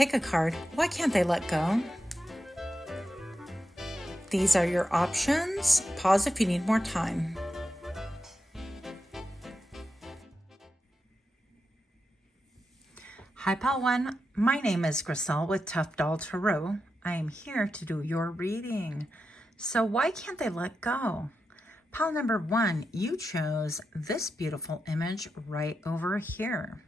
Pick a card. Why can't they let go? These are your options. Pause if you need more time. Hi, Pal One. My name is Griselle with Tough Doll Tarot. I am here to do your reading. So why can't they let go? Pal number one, you chose this beautiful image right over here.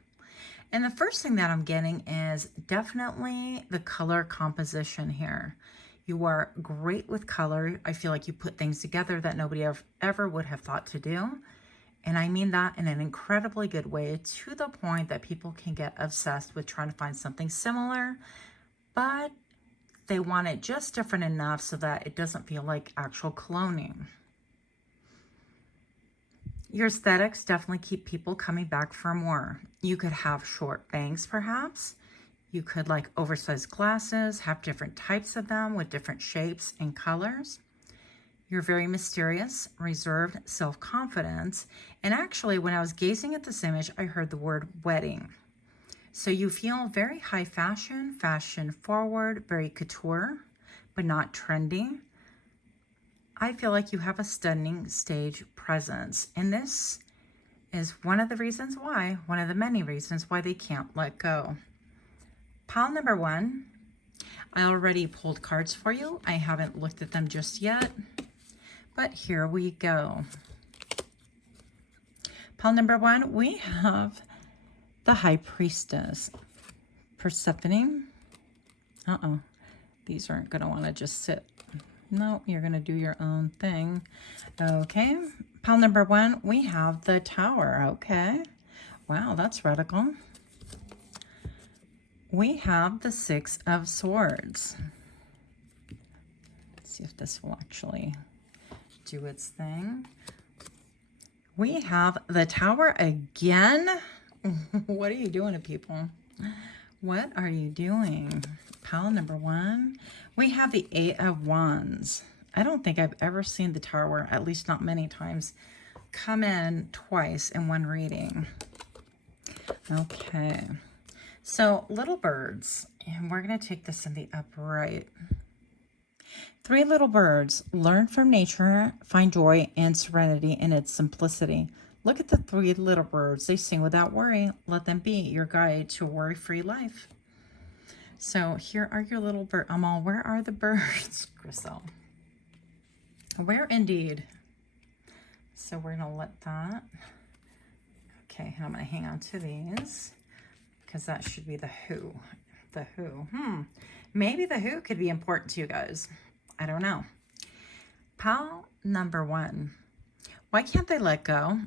And the first thing that I'm getting is definitely the color composition here. You are great with color. I feel like you put things together that nobody ever would have thought to do. And I mean that in an incredibly good way, to the point that people can get obsessed with trying to find something similar, but they want it just different enough so that it doesn't feel like actual cloning. Your aesthetics definitely keep people coming back for more. You could have short bangs, perhaps. You could like oversized glasses, have different types of them with different shapes and colors. You're very mysterious, reserved, self-confidence. And actually, when I was gazing at this image, I heard the word wedding. So you feel very high fashion, fashion forward, very couture, but not trendy. I feel like you have a stunning stage presence. And this is one of the reasons why, one of the many reasons why they can't let go. Pile number one, I already pulled cards for you. I haven't looked at them just yet. But here we go. Pile number one, we have the High Priestess. Persephone. These aren't going to want to just sit. No, you're going to do your own thing. Okay. Pile number one, we have the Tower. Okay. Wow, that's radical. We have the Six of Swords. Let's see if this will actually do its thing. We have the Tower again. What are you doing to people? What are you doing? Pile number one. We have the Eight of Wands. I don't think I've ever seen the Tower, at least not many times, come in twice in one reading. Okay. So little birds, and we're going to take this in the upright. Three little birds, learn from nature, find joy and serenity in its simplicity. Look at the three little birds. They sing without worry. Let them be your guide to a worry-free life. So here are your little birds. Amal, where are the birds, Griselle? Where indeed? So we're going to let that. Okay, and I'm going to hang on to these because that should be the who. The who. Maybe the who could be important to you guys. I don't know. Pile number one. Why can't they let go?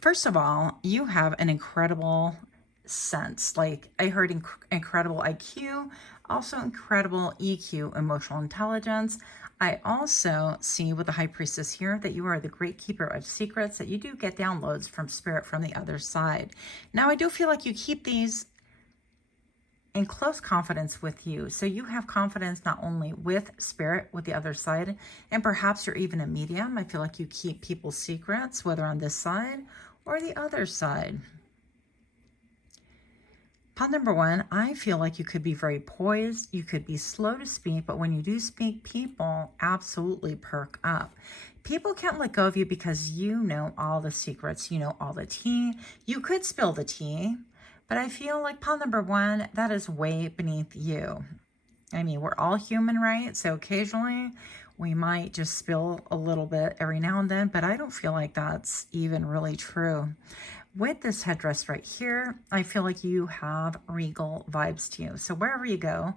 First of all, you have an incredible sense. Like I heard incredible IQ, also incredible EQ, emotional intelligence. I also see with the High Priestess here that you are the great keeper of secrets, that you do get downloads from spirit from the other side. Now, I do feel like you keep these in close confidence with you. So you have confidence not only with spirit, with the other side, and perhaps you're even a medium. I feel like you keep people's secrets, whether on this side or the other side. Pile number one, I feel like you could be very poised. You could be slow to speak, but when you do speak, people absolutely perk up. People can't let go of you because you know all the secrets. You know all the tea. You could spill the tea. But I feel like pile number one, that is way beneath you. I mean, we're all human, right? So occasionally we might just spill a little bit every now and then, but I don't feel like that's even really true. With this headdress right here, I feel like you have regal vibes to you. So wherever you go,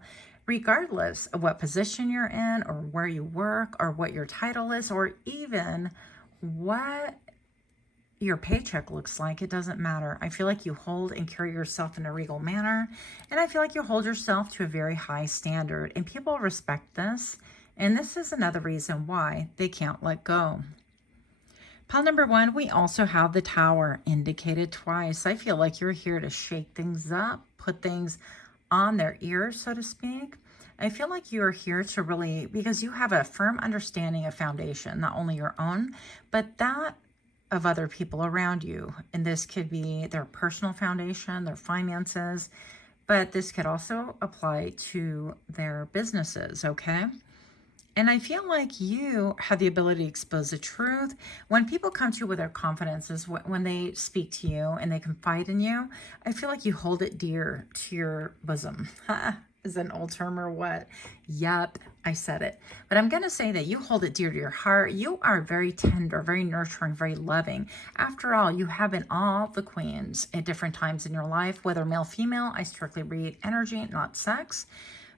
regardless of what position you're in or where you work or what your title is or even what your paycheck looks like, it doesn't matter. I feel like you hold and carry yourself in a regal manner, and I feel like you hold yourself to a very high standard, and people respect this, and this is another reason why they can't let go. Pile number one, we also have the Tower indicated twice. I feel like you're here to shake things up, put things on their ears, so to speak. I feel like you're here to really, because you have a firm understanding of foundation, not only your own, but that of other people around you. And this could be their personal foundation, their finances, but this could also apply to their businesses, okay? And I feel like you have the ability to expose the truth. When people come to you with their confidences, when they speak to you and they confide in you, I feel like you hold it dear to your bosom. Is that an old term or what? Yup, I said it. But I'm going to say that you hold it dear to your heart. You are very tender, very nurturing, very loving. After all, you have been all the queens at different times in your life, whether male, female. I strictly read energy, not sex.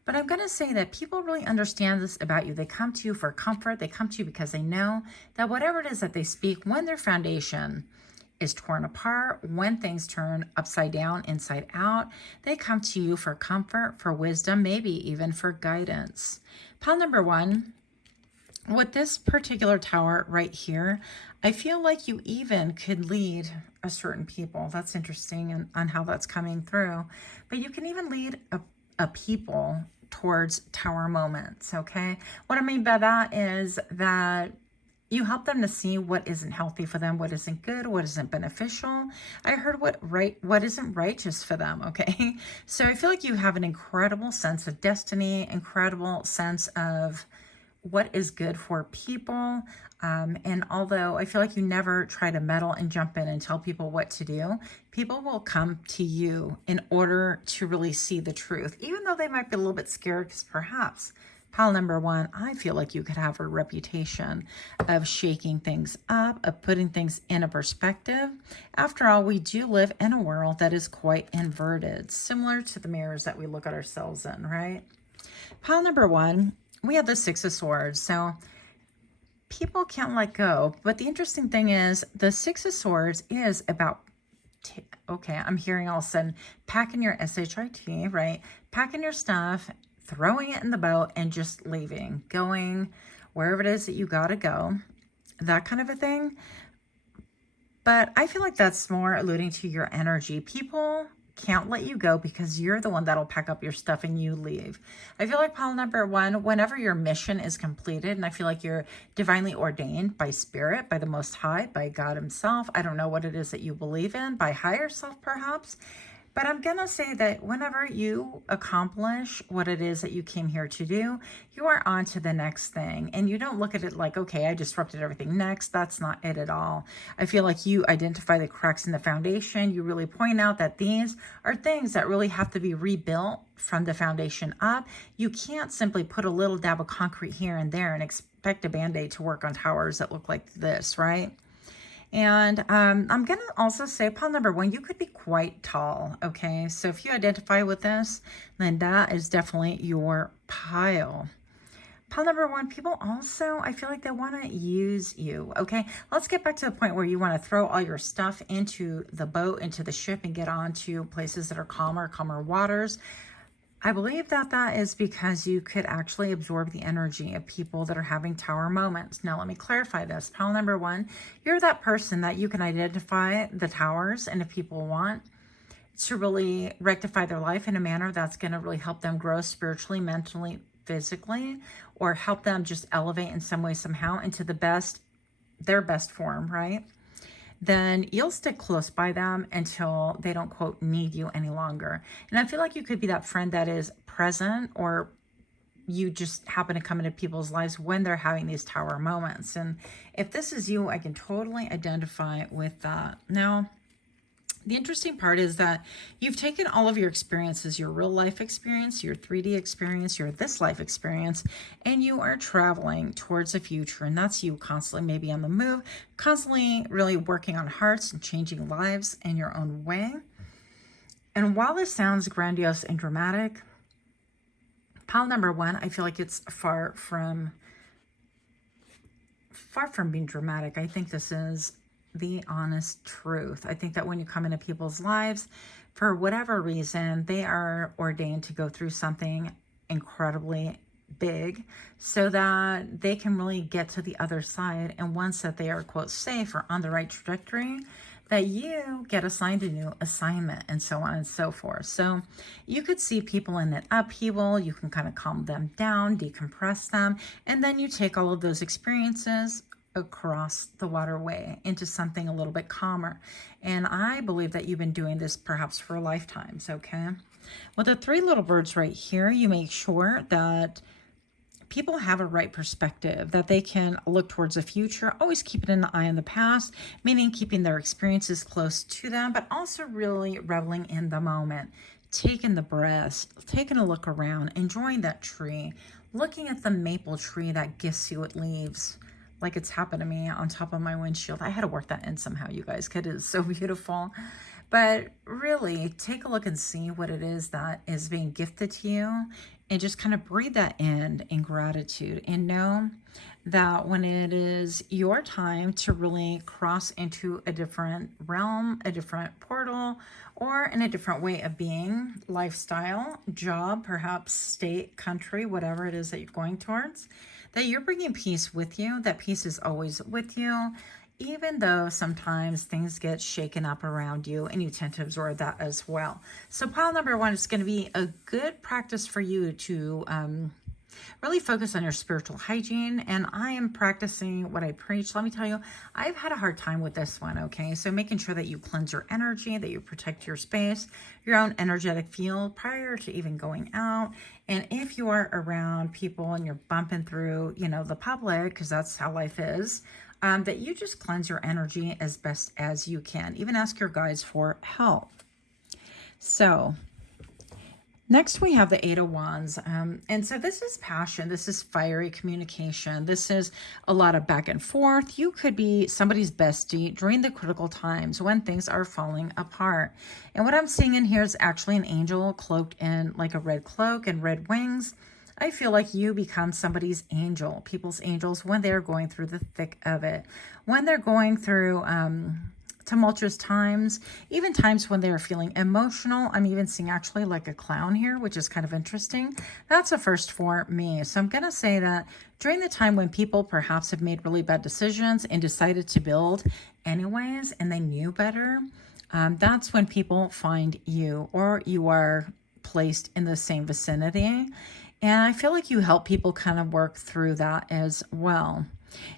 But I'm going to say that people really understand this about you. They come to you for comfort. They come to you because they know that whatever it is that they speak, when their foundation is torn apart, when things turn upside down, inside out, they come to you for comfort, for wisdom, maybe even for guidance. Pile number one, with this particular tower right here, I feel like you even could lead a certain people. That's interesting on how that's coming through. But you can even lead a people towards tower moments, okay? What I mean by that is that you help them to see what isn't healthy for them, what isn't good, what isn't beneficial. I heard what isn't righteous for them, okay? So I feel like you have an incredible sense of destiny, incredible sense of what is good for people. And although I feel like you never try to meddle and jump in and tell people what to do, people will come to you in order to really see the truth, even though they might be a little bit scared, because perhaps, pile number one, I feel like you could have a reputation of shaking things up, of putting things in a perspective. After all, we do live in a world that is quite inverted, similar to the mirrors that we look at ourselves in, right? Pile number one, we have the Six of Swords. So people can't let go. But the interesting thing is the Six of Swords is about, okay, I'm hearing all of a sudden, packing your SHIT, right? Packing your stuff, throwing it in the boat and just leaving, going wherever it is that you got to go, that kind of a thing. But I feel like that's more alluding to your energy. People can't let you go because you're the one that'll pack up your stuff and you leave. I feel like pile number one, whenever your mission is completed, and I feel like you're divinely ordained by spirit, by the Most High, by God himself. I don't know what it is that you believe in, by higher self perhaps. But I'm going to say that whenever you accomplish what it is that you came here to do, you are on to the next thing. And you don't look at it like, okay, I disrupted everything next. That's not it at all. I feel like you identify the cracks in the foundation. You really point out that these are things that really have to be rebuilt from the foundation up. You can't simply put a little dab of concrete here and there and expect a Band-Aid to work on towers that look like this, right? And I'm going to also say pile number one, you could be quite tall, okay? So if you identify with this, then that is definitely your pile. Pile number one, people also, I feel like they want to use you, okay? Let's get back to the point where you want to throw all your stuff into the boat, into the ship, and get on to places that are calmer waters. I believe that that is because you could actually absorb the energy of people that are having tower moments. Now, let me clarify this. Pile number one, you're that person that you can identify the towers, and if people want to really rectify their life in a manner that's going to really help them grow spiritually, mentally, physically, or help them just elevate in some way, somehow into their best form, right? Then you'll stick close by them until they don't, quote, need you any longer. And I feel like you could be that friend that is present, or you just happen to come into people's lives when they're having these tower moments. And if this is you, I can totally identify with that. Now, the interesting part is that you've taken all of your experiences, your real life experience, your 3D experience, your this life experience, and you are traveling towards the future. And that's you constantly maybe on the move, constantly really working on hearts and changing lives in your own way. And while this sounds grandiose and dramatic, pile number one, I feel like it's far from being dramatic. I think this is the honest truth. I think that when you come into people's lives, for whatever reason, they are ordained to go through something incredibly big so that they can really get to the other side. And once that they are, quote, safe or on the right trajectory, that you get assigned a new assignment and so on and so forth. So you could see people in an upheaval. You can kind of calm them down, decompress them, and then you take all of those experiences across the waterway into something a little bit calmer. And I believe that you've been doing this perhaps for lifetimes, okay? With the three little birds right here, you make sure that people have a right perspective, that they can look towards the future, always keeping an eye on the past, meaning keeping their experiences close to them, but also really reveling in the moment, taking the breaths, taking a look around, enjoying that tree, looking at the maple tree that gifts you with leaves, like it's happened to me on top of my windshield. I had to work that in somehow, you guys, because it is so beautiful. But really, take a look and see what it is that is being gifted to you, and just kind of breathe that in gratitude, and know that when it is your time to really cross into a different realm, a different portal, or in a different way of being, lifestyle, job, perhaps state, country, whatever it is that you're going towards, that you're bringing peace with you. That peace is always with you, even though sometimes things get shaken up around you, and you tend to absorb that as well. So pile number one is going to be a good practice for you to really focus on your spiritual hygiene. And I am practicing what I preach. Let me tell you, I've had a hard time with this one, okay? So making sure that you cleanse your energy, that you protect your space, your own energetic field prior to even going out. And if you are around people and you're bumping through, the public, because that's how life is, that you just cleanse your energy as best as you can. Even ask your guides for help. So next we have the Eight of Wands. And so this is passion. This is fiery communication. This is a lot of back and forth. You could be somebody's bestie during the critical times when things are falling apart. And what I'm seeing in here is actually an angel cloaked in like a red cloak and red wings. I feel like you become somebody's angel, people's angels, when they're going through the thick of it, when they're going through tumultuous times, even times when they're feeling emotional. I'm even seeing actually like a clown here, which is kind of interesting. That's a first for me. So I'm going to say that during the time when people perhaps have made really bad decisions and decided to build anyways, and they knew better, that's when people find you, or you are placed in the same vicinity. And I feel like you help people kind of work through that as well.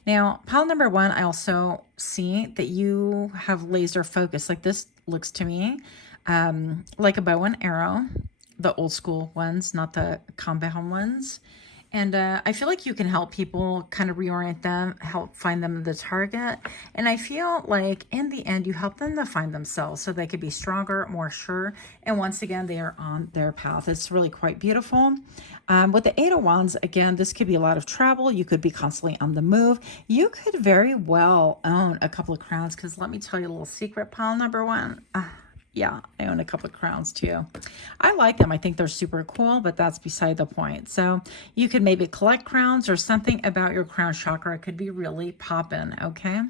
Now, pile number one, I also see that you have laser focus. Like this looks to me like a bow and arrow, the old school ones, not the combat ones. And I feel like you can help people kind of reorient them, help find them the target. And I feel like in the end, you help them to find themselves so they could be stronger, more sure. And once again, they are on their path. It's really quite beautiful. With the Eight of Wands, again, this could be a lot of travel. You could be constantly on the move. You could very well own a couple of crowns, because let me tell you a little secret, pile number one. Yeah, I own a couple of crowns too. I like them. I think they're super cool, but that's beside the point. So you could maybe collect crowns, or something about your crown chakra could be really popping, okay?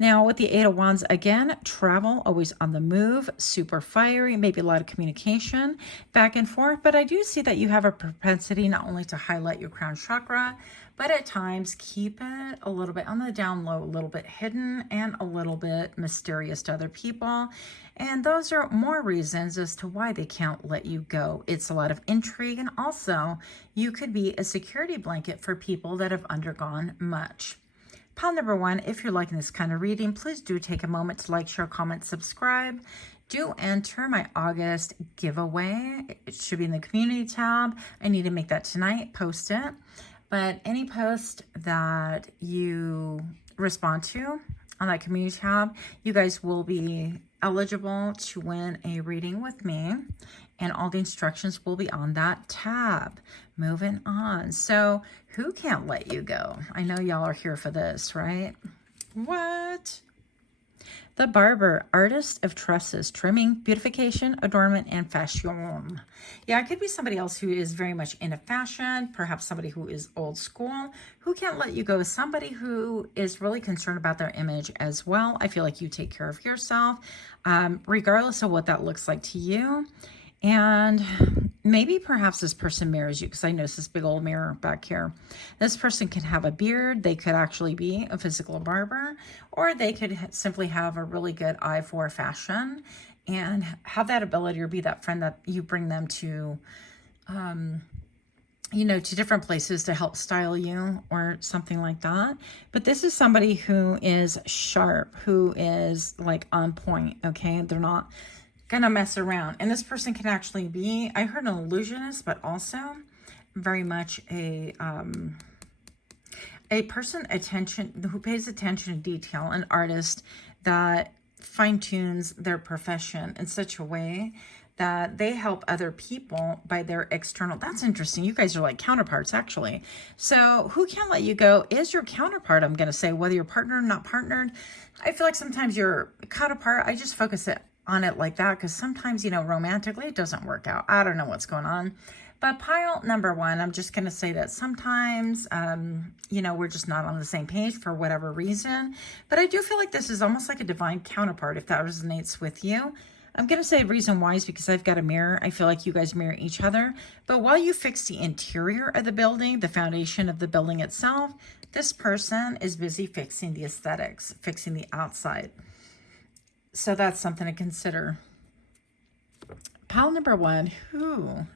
Now with the Eight of Wands, again, travel, always on the move, super fiery, maybe a lot of communication back and forth. But I do see that you have a propensity not only to highlight your crown chakra, but at times keep it a little bit on the down low, a little bit hidden, and a little bit mysterious to other people. And those are more reasons as to why they can't let you go. It's a lot of intrigue, and also you could be a security blanket for people that have undergone much. Pile number one, if you're liking this kind of reading, please do take a moment to like, share, comment, subscribe. Do enter my August giveaway. It should be in the community tab. I need to make that tonight, post it. But any post that you respond to on that community tab, you guys will be eligible to win a reading with me, and all the instructions will be on that tab. Moving on. So who can't let you go? I know y'all are here for this, right? What? The barber, artist of tresses, trimming, beautification, adornment, and fashion. Yeah, it could be somebody else who is very much into fashion, perhaps somebody who is old school, who can't let you go. Somebody who is really concerned about their image as well. I feel like you take care of yourself, regardless of what that looks like to you. And maybe perhaps this person mirrors you, because I notice this big old mirror back here. This person can have a beard. They could actually be a physical barber, or they could simply have a really good eye for fashion and have that ability, or be that friend that you bring them to, to different places to help style you or something like that. But this is somebody who is sharp, who is like on point, okay? They're not gonna mess around. And this person can actually be, I heard, an illusionist, but also very much a person who pays attention to detail, an artist that fine-tunes their profession in such a way that they help other people by their external. That's interesting. You guys are like counterparts, actually. So who can't let you go is your counterpart, I'm going to say, whether you're partnered or not partnered. I feel like sometimes your counterpart, I just focus on it like that because sometimes, you know, romantically it doesn't work out. I don't know what's going on. But pile number one, I'm just going to say that sometimes, you know, we're just not on the same page for whatever reason. But I do feel like this is almost like a divine counterpart, if that resonates with you. I'm going to say reason why is because I've got a mirror. I feel like you guys mirror each other. But while you fix the interior of the building, the foundation of the building itself, this person is busy fixing the aesthetics, fixing the outside. So that's something to consider. Pile number one, who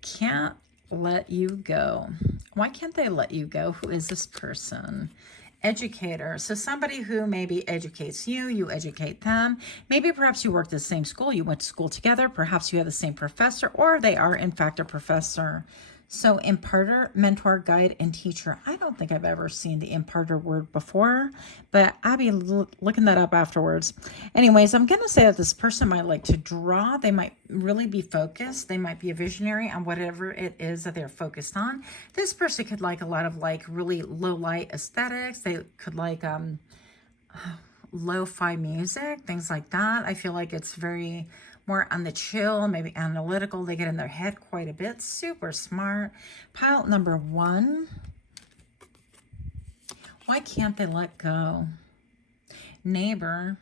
can't let you go? Why can't they let you go? Who is this person? Educator. So somebody who maybe educates you, you educate them. Maybe perhaps you work at the same school, you went to school together, perhaps you have the same professor, or they are in fact a professor. So imparter, mentor, guide, and teacher. I don't think I've ever seen the imparter word before, but I'll be looking that up afterwards. Anyways, I'm going to say that this person might like to draw. They might really be focused. They might be a visionary on whatever it is that they're focused on. This person could like a lot of like really low light aesthetics. They could like lo-fi music, things like that. I feel like it's very more on the chill, maybe analytical. They get in their head quite a bit. Super smart. Pile number one. Why can't they let go? Neighbor,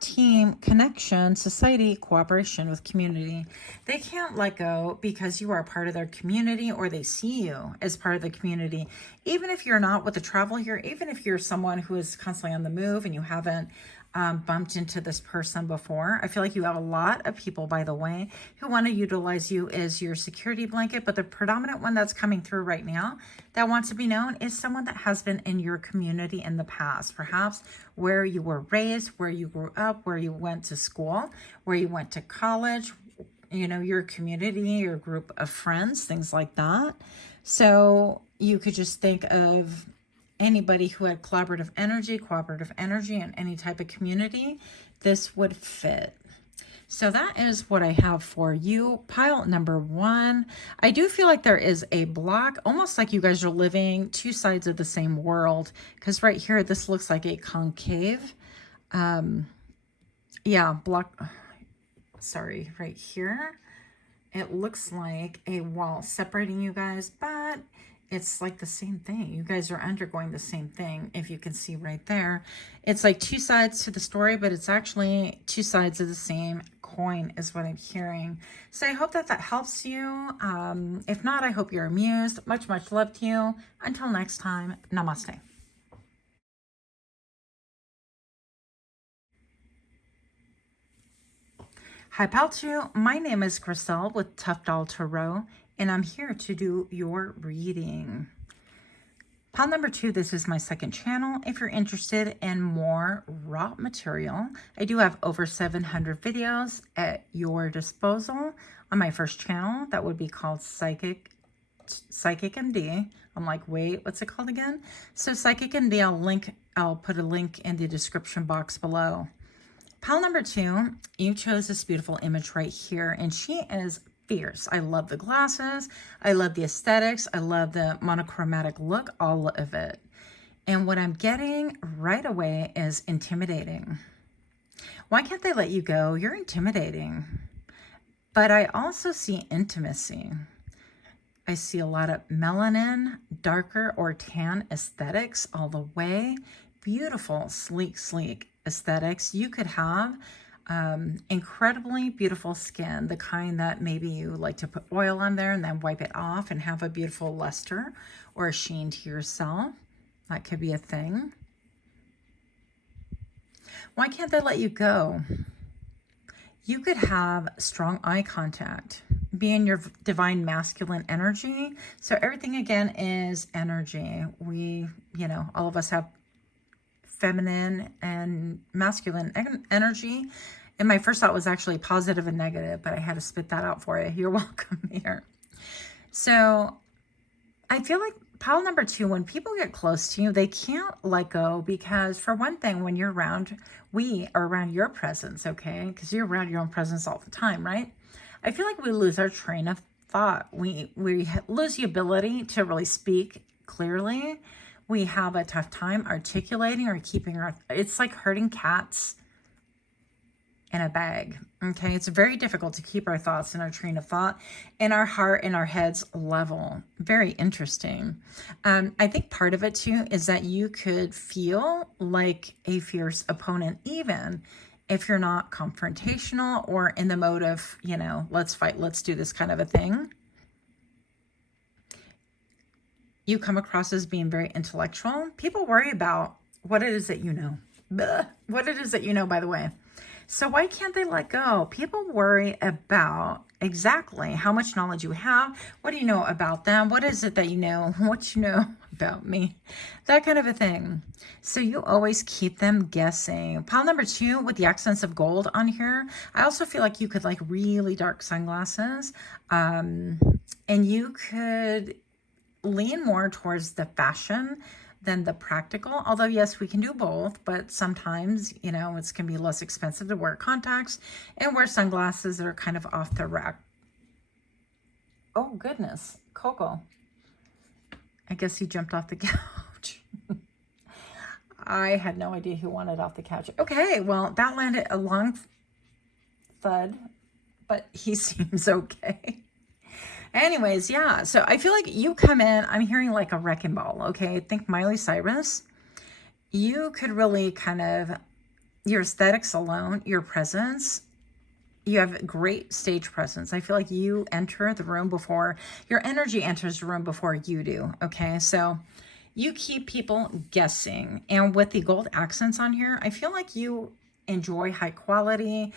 team, connection, society, cooperation with community. They can't let go because you are part of their community, or they see you as part of the community. Even if you're not with the travel here, even if you're someone who is constantly on the move and you haven't bumped into this person before. I feel like you have a lot of people, by the way, who want to utilize you as your security blanket, but the predominant one that's coming through right now that wants to be known is someone that has been in your community in the past, perhaps where you were raised, where you grew up, where you went to school, where you went to college, you know, your community, your group of friends, things like that. So you could just think of anybody who had cooperative energy in any type of community, this would fit. So that is what I have for you. Pile number one. I do feel like there is a block, almost like you guys are living two sides of the same world, because right here, this looks like a concave. Yeah, block. Sorry, right here. It looks like a wall separating you guys, but it's like the same thing. You guys are undergoing the same thing. If you can see right there, it's like two sides to the story, but it's actually two sides of the same coin is what I'm hearing. So I hope that that helps you. If not, I hope you're amused. Much, much love to you. Until next time, namaste. Hi, Palchu. My name is Crystal with Tough Doll Tarot, and I'm here to do your reading. Pile number two, this is my second channel. If you're interested in more raw material, I do have over 700 videos at your disposal on my first channel. That would be called PsychicMD. I'm like, wait, what's it called again? So PsychicMD, I'll put a link in the description box below. Pile number two, you chose this beautiful image right here, and she is fierce. I love the glasses. I love the aesthetics. I love the monochromatic look, all of it. And what I'm getting right away is intimidating. Why can't they let you go? You're intimidating. But I also see intimacy. I see a lot of melanin, darker or tan aesthetics all the way. Beautiful, sleek aesthetics. You could have incredibly beautiful skin, the kind that maybe you like to put oil on there and then wipe it off and have a beautiful luster or a sheen to yourself. That could be a thing. Why can't they let you go? You could have strong eye contact, be in your divine masculine energy. So everything again is energy. We, you know, all of us have feminine and masculine energy. And my first thought was actually positive and negative, but I had to spit that out for you. You're welcome here. So I feel like pile number 2, when people get close to you, they can't let go because, for one thing, when you're around, we are around your presence, okay? Because you're around your own presence all the time, right? I feel like we lose our train of thought. We lose the ability to really speak clearly. We have a tough time articulating or keeping our, it's like herding cats in a bag, okay? It's very difficult to keep our thoughts and our train of thought and our heart and our heads level. Very interesting. I think part of it too is that you could feel like a fierce opponent, even if you're not confrontational or in the mode of, you know, let's fight, let's do this kind of a thing. You come across as being very intellectual. People worry about what it is that you know. What it is that you know, by the way. So why can't they let go? People worry about exactly how much knowledge you have. What do you know about them? What is it that you know? What you know about me? That kind of a thing. So you always keep them guessing. Pile number 2 with the accents of gold on here. I also feel like you could like really dark sunglasses. And you could lean more towards the fashion than the practical. Although, yes, we can do both, but sometimes, you know, it's going to be less expensive to wear contacts and wear sunglasses that are kind of off the rack. Oh, goodness. Coco. I guess he jumped off the couch. I had no idea who wanted off the couch. Okay, well, that landed a long thud, but he seems okay. Anyways, yeah, so I feel like you come in, I'm hearing like a wrecking ball, okay? Think Miley Cyrus. You could really kind of, your aesthetics alone, your presence, you have great stage presence. I feel like you enter the room before, your energy enters the room before you do, okay? So you keep people guessing. And with the gold accents on here, I feel like you enjoy high quality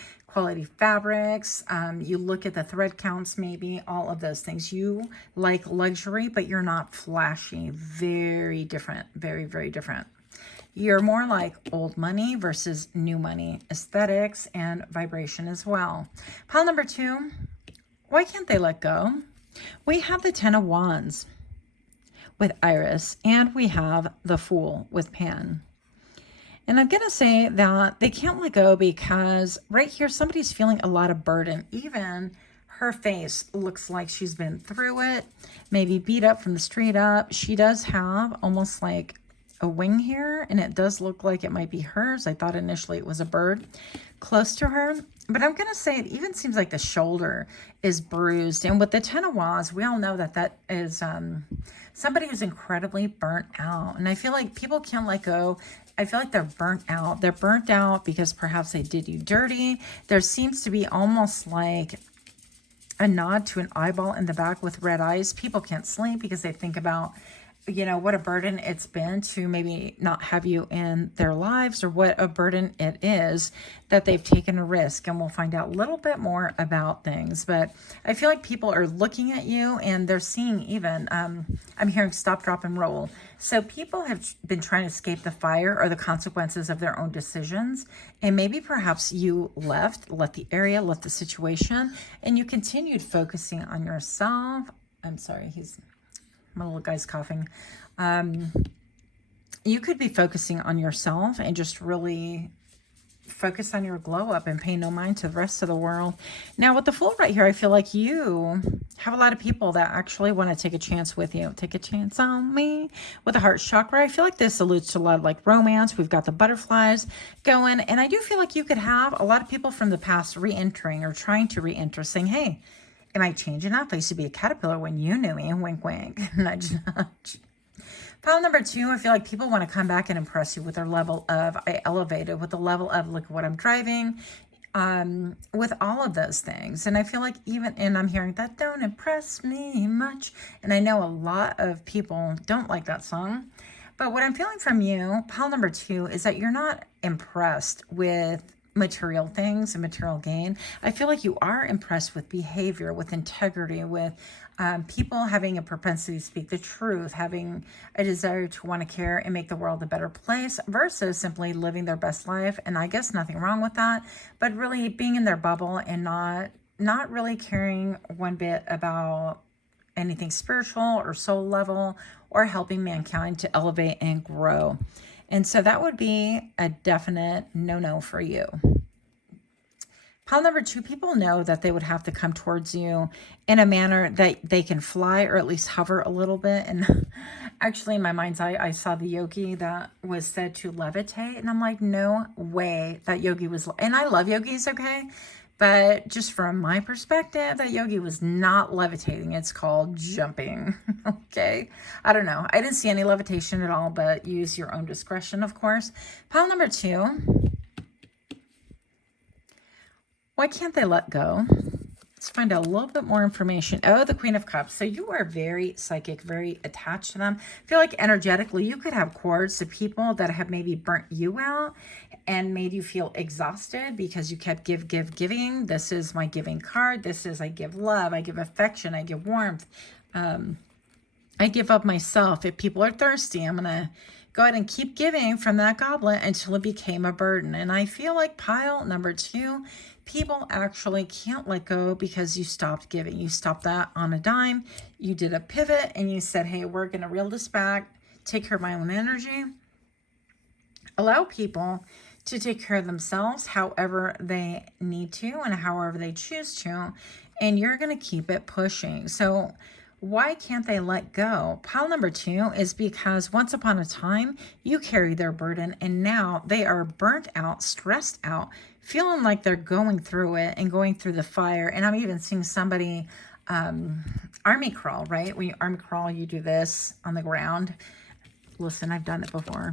fabrics. You look at the thread counts, maybe all of those things. You like luxury, but you're not flashy. Very different. Very, very different. You're more like old money versus new money, aesthetics and vibration as well. Pile number 2, why can't they let go? We have the 10 of Wands with Iris, and we have the Fool with Pan. And I'm going to say that they can't let go because right here, somebody's feeling a lot of burden. Even her face looks like she's been through it, maybe beat up from the street up. She does have almost like a wing here, and it does look like it might be hers. I thought initially it was a bird close to her. But I'm going to say it even seems like the shoulder is bruised. And with the 10 of Wands, we all know that that is somebody who's incredibly burnt out. And I feel like people can't let go. I feel like they're burnt out. They're burnt out because perhaps they did you dirty. There seems to be almost like a nod to an eyeball in the back with red eyes. People can't sleep because they think about, you know, what a burden it's been to maybe not have you in their lives, or what a burden it is that they've taken a risk. And we'll find out a little bit more about things. But I feel like people are looking at you and they're seeing even, I'm hearing stop, drop, and roll. So people have been trying to escape the fire or the consequences of their own decisions. And maybe perhaps you left the area, left the situation, and you continued focusing on yourself. I'm sorry, my little guy's coughing. You could be focusing on yourself and just really focus on your glow up and pay no mind to the rest of the world. Now with the Fool right here, I feel like you have a lot of people that actually want to take a chance with you. Take a chance on me. With the heart chakra, I feel like this alludes to a lot of like romance. We've got the butterflies going. And I do feel like you could have a lot of people from the past re-entering or trying to re-enter, saying, hey, am I changing up? I used to be a caterpillar when you knew me. Wink, wink. Nudge, nudge. Pile number 2, I feel like people want to come back and impress you with their level of, I elevated, with the level of, look at what I'm driving, with all of those things. And I feel like even, and I'm hearing that don't impress me much. And I know a lot of people don't like that song. But what I'm feeling from you, pile number 2, is that you're not impressed with material things and material gain. I feel like you are impressed with behavior, with integrity, with people having a propensity to speak the truth, having a desire to want to care and make the world a better place versus simply living their best life. And I guess nothing wrong with that, but really being in their bubble and not really caring one bit about anything spiritual or soul level or helping mankind to elevate and grow. And so that would be a definite no-no for you. Pile number 2, people know that they would have to come towards you in a manner that they can fly or at least hover a little bit. And actually in my mind's eye, I saw the yogi that was said to levitate. And I'm like, no way that yogi was, and I love yogis, okay? But just from my perspective, that yogi was not levitating. It's called jumping, okay? I don't know. I didn't see any levitation at all, but use your own discretion, of course. Pile number 2. Why can't they let go? Let's find out a little bit more information. Oh, the Queen of Cups. So you are very psychic, very attached to them. I feel like energetically you could have cords to people that have maybe burnt you out and made you feel exhausted because you kept giving. This is my giving card. This is I give love, I give affection, I give warmth. I give up myself. If people are thirsty, I'm going to go ahead and keep giving from that goblet until it became a burden. And I feel like pile number 2, people actually can't let go because you stopped giving. You stopped that on a dime. You did a pivot and you said, hey, we're going to reel this back, take care of my own energy, allow people to take care of themselves however they need to and however they choose to, and you're going to keep it pushing. So why can't they let go? Pile number 2 is because once upon a time, you carried their burden and now they are burnt out, stressed out, feeling like they're going through it and going through the fire. And I'm even seeing somebody army crawl, right? When you army crawl, you do this on the ground. Listen, I've done it before.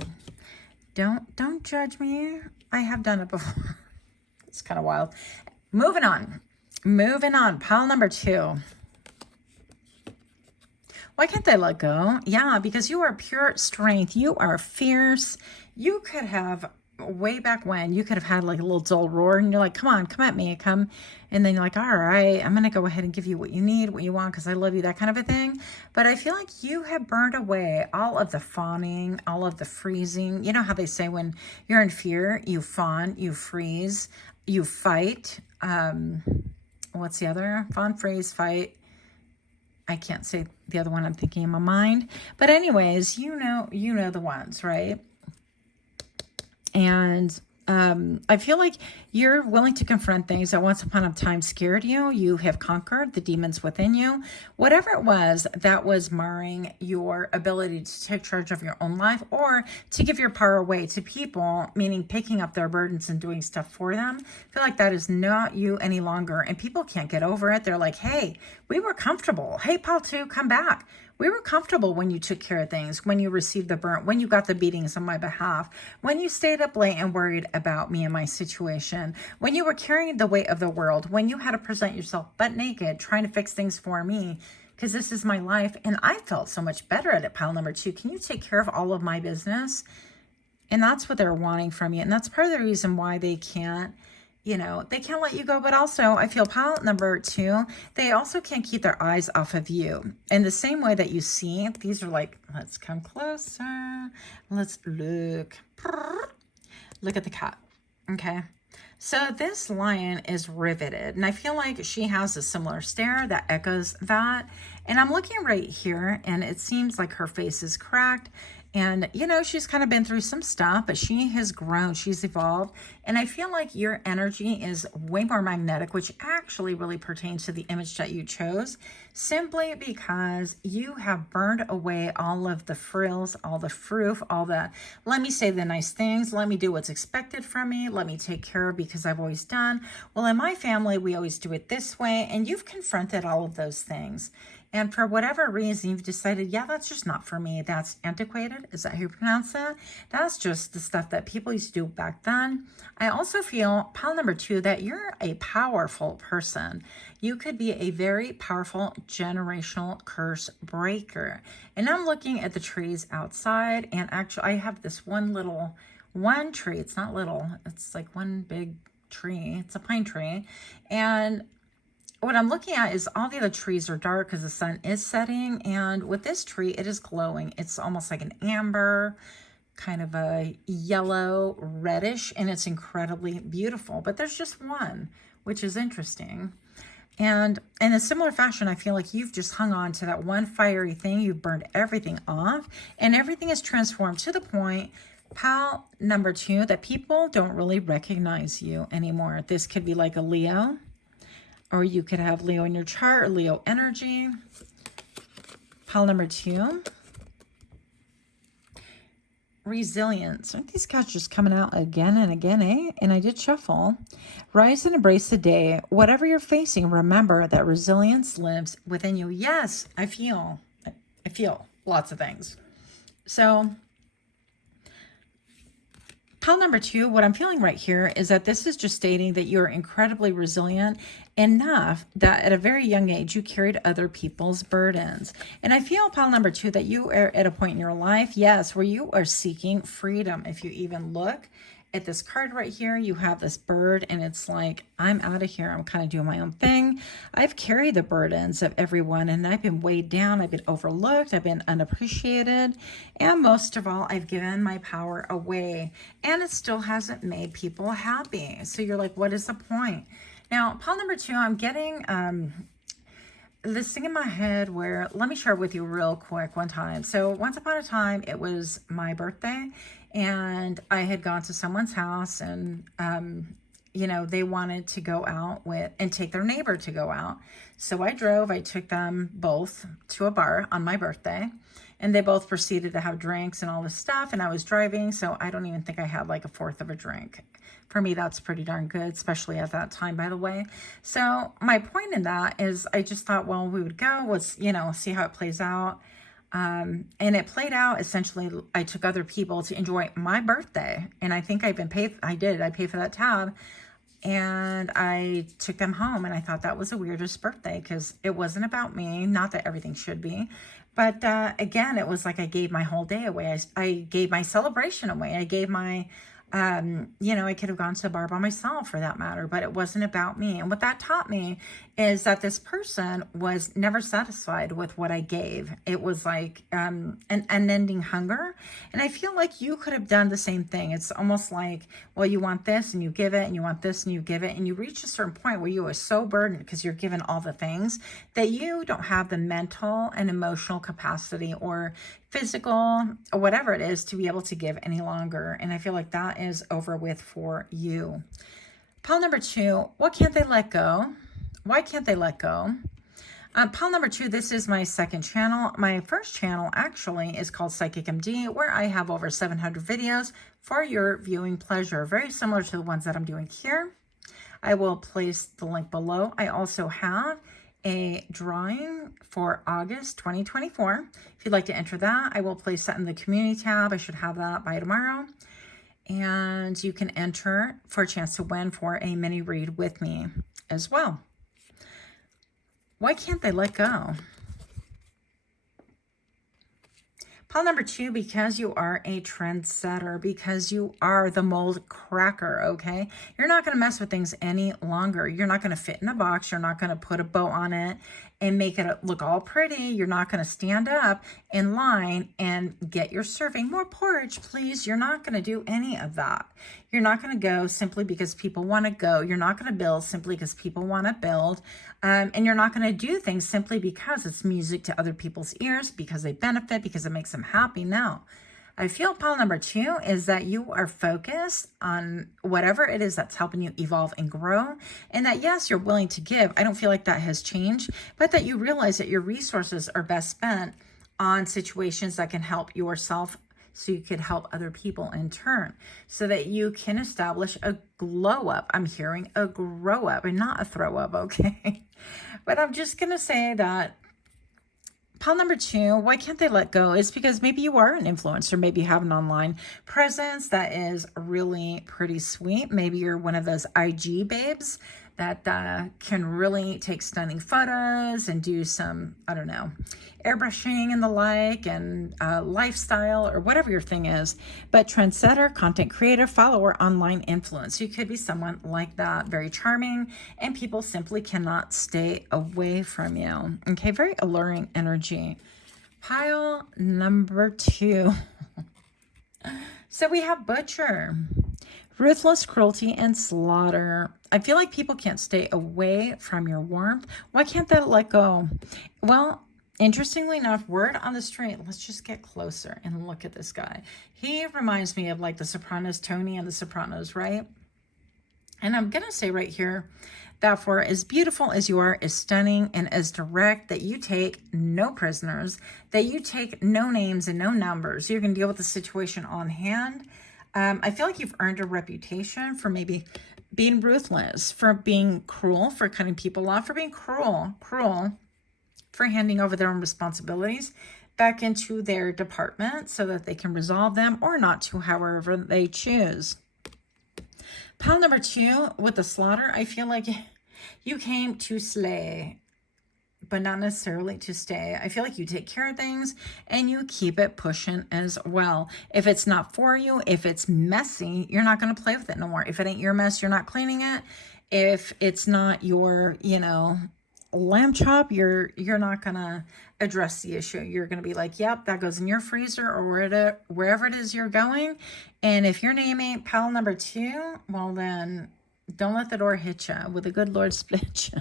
Don't judge me. I have done it before. It's kind of wild. Moving on. Pile number 2. Why can't they let go? Yeah, because you are pure strength. You are fierce. You could have, way back when, you could have had like a little dull roar and you're like, come on, come at me, come. And then you're like, all right, I'm going to go ahead and give you what you need, what you want, because I love you, that kind of a thing. But I feel like you have burned away all of the fawning, all of the freezing. You know how they say when you're in fear, you fawn, you freeze, you fight. What's the other? Fawn, freeze, fight. I can't say the other one I'm thinking in my mind. But anyways, you know the ones, right? And I feel like you're willing to confront things that once upon a time scared you. You have conquered the demons within you. Whatever it was that was marring your ability to take charge of your own life or to give your power away to people, meaning picking up their burdens and doing stuff for them. I feel like that is not you any longer. And people can't get over it. They're like, hey, we were comfortable. Hey, Paul, too, come back. We were comfortable when you took care of things, when you received the burnt, when you got the beatings on my behalf, when you stayed up late and worried about me and my situation, when you were carrying the weight of the world, when you had to present yourself butt naked, trying to fix things for me, because this is my life. And I felt so much better at it, pile number 2. Can you take care of all of my business? And that's what they're wanting from you. And that's part of the reason why they can't, they can't let you go. But also, I feel pile number 2, they also can't keep their eyes off of you. In the same way that you see, these are like, let's come closer. Let's look. Look at the cat. Okay. So this lion is riveted. And I feel like she has a similar stare that echoes that. And I'm looking right here, and it seems like her face is cracked. And, she's kind of been through some stuff, but she has grown. She's evolved. And I feel like your energy is way more magnetic, which actually really pertains to the image that you chose, simply because you have burned away all of the frills, all the froof, all the, let me say the nice things, let me do what's expected from me, let me take care of because I've always done. Well, in my family, we always do it this way. And you've confronted all of those things. And for whatever reason, you've decided, yeah, that's just not for me. That's antiquated. Is that how you pronounce that? That's just the stuff that people used to do back then. I also feel, pile number 2, that you're a powerful person. You could be a very powerful generational curse breaker. And I'm looking at the trees outside. And actually, I have this one tree. It's not little. It's like one big tree. It's a pine tree. And what I'm looking at is all the other trees are dark because the sun is setting. And with this tree, it is glowing. It's almost like an amber, kind of a yellow, reddish, and it's incredibly beautiful. But there's just one, which is interesting. And in a similar fashion, I feel like you've just hung on to that one fiery thing. You've burned everything off, and everything is transformed to the point, pile number 2, that people don't really recognize you anymore. This could be like a Leo, or you could have Leo in your chart, or Leo energy. Pile number 2. Resilience. Aren't these cards just coming out again and again, eh? And I did shuffle. Rise and embrace the day. Whatever you're facing, remember that resilience lives within you. Yes, I feel lots of things. So pile number 2, what I'm feeling right here is that this is just stating that you're incredibly resilient enough that at a very young age, you carried other people's burdens. And I feel, pile number 2, that you are at a point in your life, yes, where you are seeking freedom. If you even look at this card right here, you have this bird, and it's like, I'm out of here. I'm kind of doing my own thing. I've carried the burdens of everyone, and I've been weighed down. I've been overlooked. I've been unappreciated. And most of all, I've given my power away, and it still hasn't made people happy. So you're like, what is the point? Now, pile number 2, I'm getting this thing in my head where, let me share it with you real quick one time. So once upon a time, it was my birthday, and I had gone to someone's house, and, you know, they wanted to go out with and take their neighbor to go out. So I took them both to a bar on my birthday, and they both proceeded to have drinks and all this stuff. And I was driving, so I don't even think I had like a fourth of a drink. For me, that's pretty darn good, especially at that time, by the way. So my point in that is I just thought, well, we would go, let's, you know, see how it plays out. And it played out, essentially, I took other people to enjoy my birthday. And I think I paid for that tab. And I took them home, and I thought that was the weirdest birthday because it wasn't about me. Not that everything should be. But again, it was like I gave my whole day away. I gave my celebration away. I gave my... you know, I could have gone to a bar by myself for that matter, but it wasn't about me. And what that taught me is that this person was never satisfied with what I gave. It was like an unending hunger. And I feel like you could have done the same thing. It's almost like, well, you want this and you give it, and you want this and you give it, and you reach a certain point where you are so burdened because you're given all the things that you don't have the mental and emotional capacity or physical or whatever it is to be able to give any longer. And I feel like that is over with for you. Pile number 2, what can't they let go? Why can't they let go? Pile number 2, this is my second channel. My first channel actually is called PsychicMD, where I have over 700 videos for your viewing pleasure, very similar to the ones that I'm doing here. I will place the link below. I also have a drawing for August 2024. If you'd like to enter that, I will place that in the community tab. I should have that by tomorrow. And you can enter for a chance to win for a mini read with me as well. Why can't they let go? Pile number 2, because you are a trendsetter, because you are the mold cracker, okay? You're not going to mess with things any longer. You're not going to fit in a box. You're not going to put a bow on it and make it look all pretty. You're not going to stand up in line and get your serving. More porridge, please. You're not going to do any of that. You're not going to go simply because people want to go. You're not going to build simply because people want to build. And you're not going to do things simply because it's music to other people's ears, because they benefit, because it makes them happy. No. I feel pile number 2 is that you are focused on whatever it is that's helping you evolve and grow. And that, yes, you're willing to give. I don't feel like that has changed, but that you realize that your resources are best spent on situations that can help yourself so you could help other people in turn, so that you can establish a glow up. I'm hearing a grow up and not a throw up, okay? But I'm just going to say that pile number 2, why can't they let go? It's because maybe you are an influencer. Maybe you have an online presence that is really pretty sweet. Maybe you're one of those IG babes that can really take stunning photos and do some, I don't know, airbrushing and the like, and lifestyle or whatever your thing is. But trendsetter, content creator, follower, online influence. You could be someone like that, very charming, and people simply cannot stay away from you. Okay, very alluring energy. Pile number 2. So we have butcher. Ruthless cruelty and slaughter. I feel like people can't stay away from your warmth. Why can't they let go? Well, interestingly enough, word on the street, let's just get closer and look at this guy. He reminds me of like the Sopranos, Tony and the Sopranos, right? And I'm going to say right here, that for as beautiful as you are, as stunning and as direct, that you take no prisoners, that you take no names and no numbers. You're going to deal with the situation on hand. I feel like you've earned a reputation for maybe being ruthless, for being cruel, for cutting people off, for being cruel, for handing over their own responsibilities back into their department so that they can resolve them or not to, however they choose. Pile number 2 with the slaughter. I feel like you came to slay, but not necessarily to stay. I feel like you take care of things and you keep it pushing as well. If it's not for you, if it's messy, you're not going to play with it no more. If it ain't your mess, you're not cleaning it. If it's not your, lamb chop, you're not going to address the issue. You're going to be like, yep, that goes in your freezer or wherever it is you're going. And if your name ain't pile number 2, well then don't let the door hit you with a good Lord split you.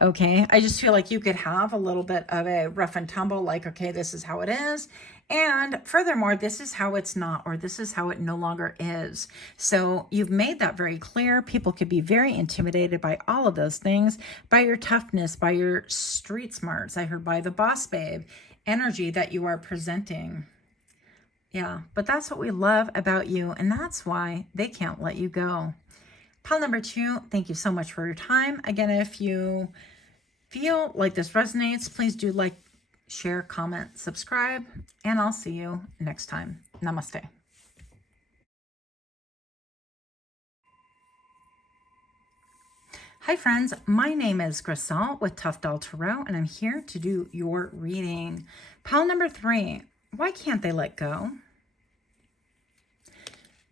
Okay, I just feel like you could have a little bit of a rough and tumble, like, okay, this is how it is. And furthermore, this is how it's not, or this is how it no longer is. So you've made that very clear. People could be very intimidated by all of those things, by your toughness, by your street smarts. I heard by the boss babe energy that you are presenting. Yeah, but that's what we love about you. And that's why they can't let you go. Pile number 2, thank you so much for your time. Again, if you feel like this resonates, please do like, share, comment, subscribe, and I'll see you next time. Namaste. Hi friends, my name is Griselle with Tough Doll Tarot, and I'm here to do your reading. Pile number 3, why can't they let go?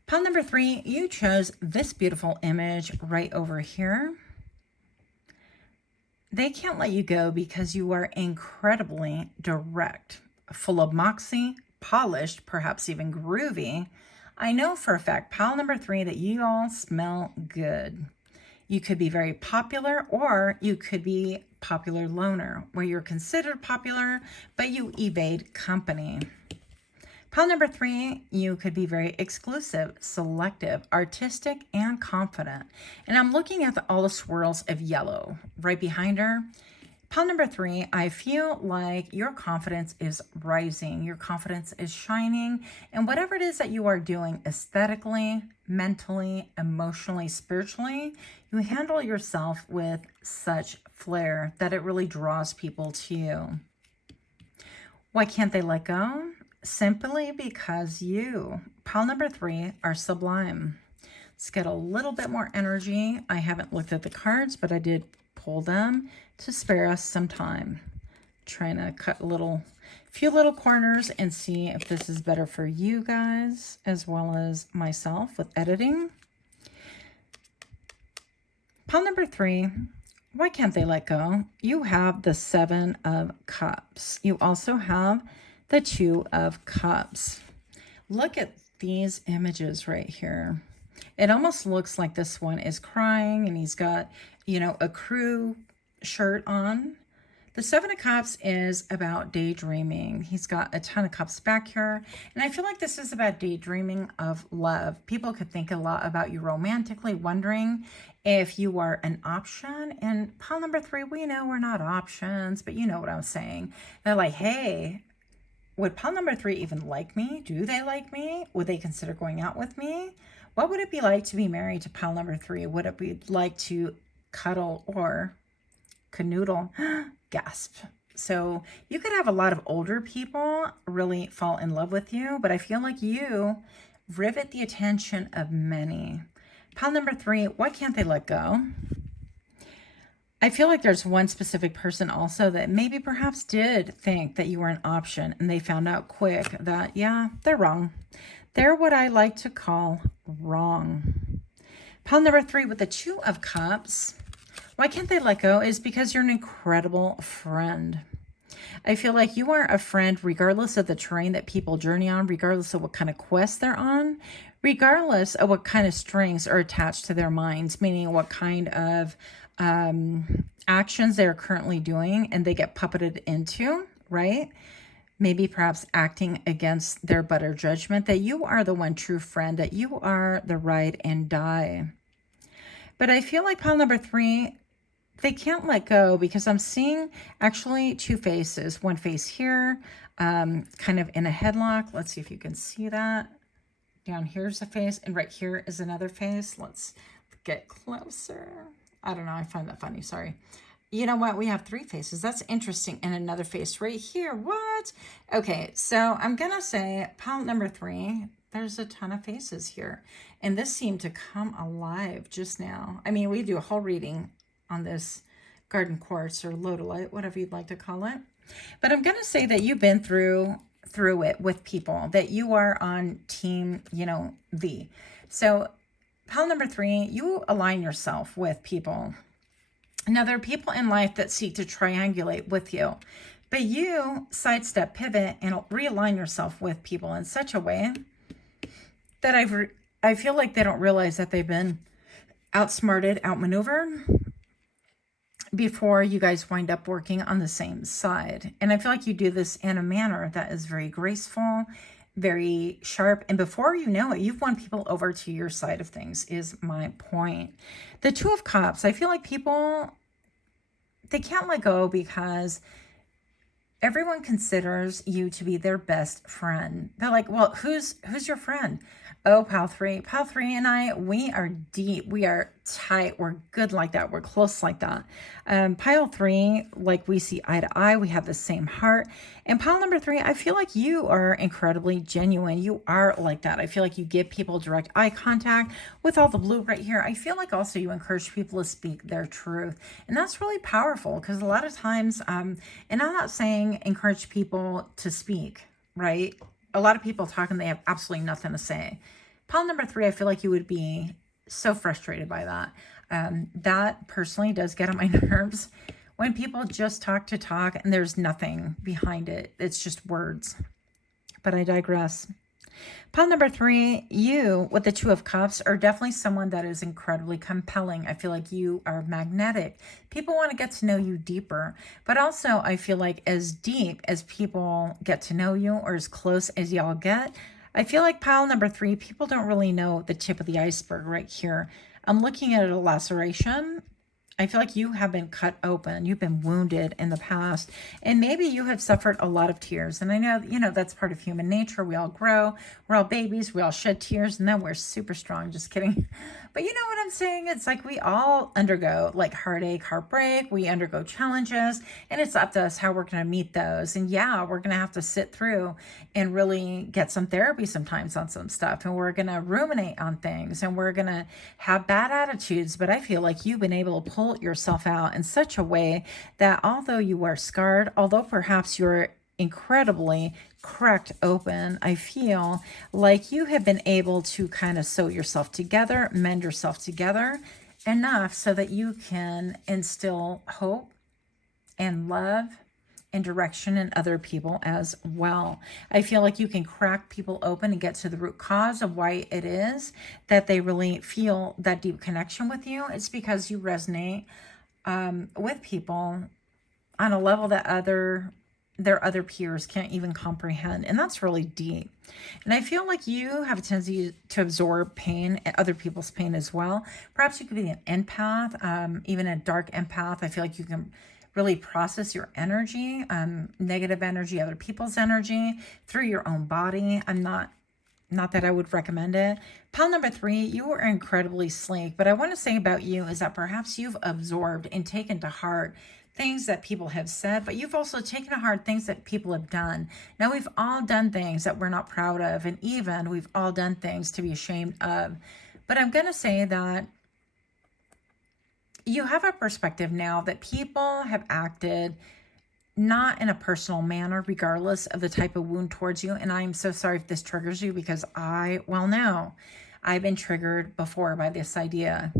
Pile number 3, you chose this beautiful image right over here. They can't let you go because you are incredibly direct, full of moxie, polished, perhaps even groovy. I know for a fact, pile number 3, that you all smell good. You could be very popular, or you could be popular loner, where you're considered popular, but you evade company. Pile number 3, you could be very exclusive, selective, artistic, and confident. And I'm looking at all the swirls of yellow right behind her. Pile number 3, I feel like your confidence is rising. Your confidence is shining. And whatever it is that you are doing aesthetically, mentally, emotionally, spiritually, you handle yourself with such flair that it really draws people to you. Why can't they let go? Simply because you, pile number 3, are sublime. Let's get a little bit more energy. I haven't looked at the cards, but I did pull them to spare us some time. Trying to cut a few little corners and see if this is better for you guys as well as myself with editing. Pile number 3, why can't they let go? You have the 7 of Cups. You also have the 2 of Cups. Look at these images right here. It almost looks like this one is crying and he's got, a crew shirt on. The 7 of Cups is about daydreaming. He's got a ton of cups back here. And I feel like this is about daydreaming of love. People could think a lot about you romantically, wondering if you are an option. And pile number 3, we know we're not options, but you know what I'm saying. They're like, hey, would pile number 3 even like me? Do they like me? Would they consider going out with me? What would it be like to be married to pile number 3? Would it be like to cuddle or canoodle? Gasp. So you could have a lot of older people really fall in love with you, but I feel like you rivet the attention of many. Pile number 3, why can't they let go? I feel like there's one specific person also that maybe perhaps did think that you were an option, and they found out quick that, yeah, they're wrong. They're what I like to call wrong. Pile number 3 with the Two of Cups. Why can't they let go? Is because you're an incredible friend. I feel like you are a friend regardless of the terrain that people journey on, regardless of what kind of quest they're on, regardless of what kind of strings are attached to their minds, meaning what kind of actions they're currently doing and they get puppeted into, right? Maybe perhaps acting against their better judgment, that you are the one true friend, that you are the ride and die. But I feel like pile number 3, they can't let go because I'm seeing actually two faces. One face here, kind of in a headlock. Let's see if you can see that. Down here's a face, and right here is another face. Let's get closer. I don't know. I find that funny. Sorry. You know what? We have 3 faces. That's interesting. And another face right here. What? Okay, so I'm going to say pile number 3. There's a ton of faces here. And this seemed to come alive just now. I mean, we do a whole reading on this garden quartz or lodolite, whatever you'd like to call it. But I'm going to say that you've been through it with people, that you are on team, V. So pile number 3, you align yourself with people. Now, there are people in life that seek to triangulate with you, but you sidestep, pivot, and realign yourself with people in such a way that I feel like they don't realize that they've been outsmarted, outmaneuvered before you guys wind up working on the same side. And I feel like you do this in a manner that is very graceful, very sharp, and before you know it, you've won people over to your side of things, is my point. The Two of Cups, I feel like people, they can't let go because everyone considers you to be their best friend. They're like, well, who's your friend? Oh, pile 3. Pile 3 and I, we are deep. We are tight. We're good like that. We're close like that. Pile 3, like we see eye to eye. We have the same heart. And pile number 3, I feel like you are incredibly genuine. You are like that. I feel like you give people direct eye contact with all the blue right here. I feel like also you encourage people to speak their truth. And that's really powerful because a lot of times, and I'm not saying encourage people to speak, right? A lot of people talk and they have absolutely nothing to say. Pile number 3, I feel like you would be so frustrated by that. That personally does get on my nerves when people just talk to talk and there's nothing behind it. It's just words. But I digress. Pile number 3, you with the Two of Cups are definitely someone that is incredibly compelling. I feel like you are magnetic. People want to get to know you deeper, but also I feel like as deep as people get to know you or as close as y'all get, I feel like pile number 3, people don't really know the tip of the iceberg right here. I'm looking at a laceration. I feel like you have been cut open. You've been wounded in the past. And maybe you have suffered a lot of tears. And I know, that's part of human nature. We all grow. We're all babies. We all shed tears. And then we're super strong. Just kidding. But you know what I'm saying? It's like we all undergo like heartache, heartbreak. We undergo challenges. And it's up to us how we're going to meet those. And yeah, we're going to have to sit through and really get some therapy sometimes on some stuff. And we're going to ruminate on things. And we're going to have bad attitudes. But I feel like you've been able to pull yourself out in such a way that although you are scarred, although perhaps you're incredibly cracked open, I feel like you have been able to kind of sew yourself together, mend yourself together enough so that you can instill hope and love and direction in other people as well. I feel like you can crack people open and get to the root cause of why it is that they really feel that deep connection with you. It's because you resonate with people on a level that their other peers can't even comprehend. And that's really deep. And I feel like you have a tendency to absorb pain, other people's pain as well. Perhaps you could be an empath, even a dark empath. I feel like you can really process your energy, negative energy, other people's energy through your own body. I'm not that I would recommend it. Pile number 3, you are incredibly sleek. But I want to say about you is that perhaps you've absorbed and taken to heart things that people have said, but you've also taken to heart things that people have done. Now, we've all done things that we're not proud of, and even we've all done things to be ashamed of. But I'm going to say that you have a perspective now that people have acted not in a personal manner, regardless of the type of wound towards you. And I'm so sorry if this triggers you, because well, no, I've been triggered before by this idea.